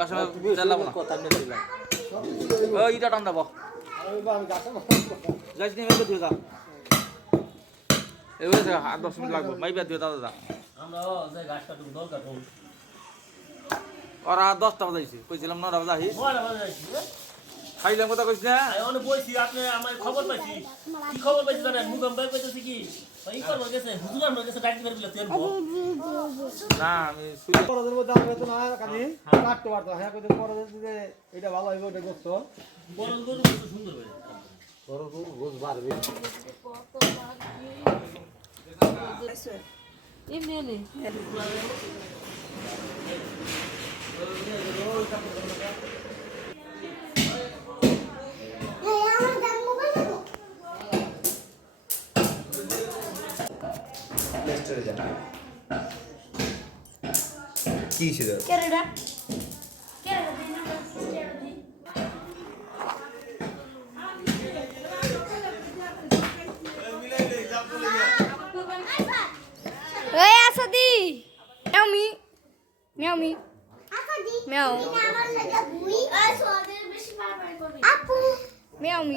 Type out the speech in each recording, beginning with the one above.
না। কথা ও ইটা টান দেবো যাইস নি মেপে দিয়ে যা। এবারে যা, আট দশ মিনিট লাগবে মাইবে দিয়ে দাদা। যা আমরা যে গাছটা টুকু দরকার পড়বে ওরা দশটা বাজাইছে কইছিলাম নটা বাজা খাইলাম কথা কইস না। আমি বইছি আপনি আমার খবর পাইছি। কি খবর পাইছি জানেন? মুগম ভাই কইতেছে কি? ওই করবার গেছে হুজুর আমার গেছে না আমি শুই পরদের মধ্যে আমি তো না কানি কাটতে পারতো হ্যাঁ কইতে পরদের যে এটা ভালো হইব গরু কত সুন্দর হয়ে কি ছিল Canada. Canada, they know what's Canada. ওই আসাদি মি মি মিয়াও মি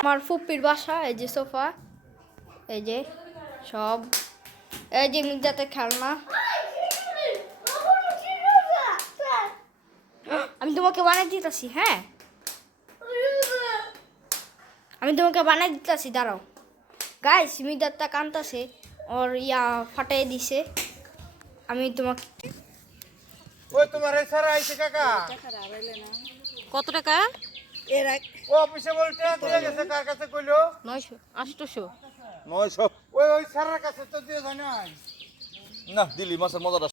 আমার ফুপির বাসা এই যে সোফা এই যে সব। এই যে মির্জাতে খেলনা আমি তোমাকে বানিয়ে দিতেছি হ্যাঁ? আমি তোমাকে বানিয়ে দিতেছি দাঁড়াও। গাইস মির্জারটা কানতাছে ওর ইয়া ফাটাই দিছে। আমি তোমাকে ওই তোমার এই সারা আইছে কাকা। কত টাকা? ও অফিসে বলতে দিয়ে গেছে কার কাছে কইলো? নয়শো আটশোশো। নয়শো? ওই ওই সারার কাছে তো দিয়ে জানাই না দিলি মাছের মজাটা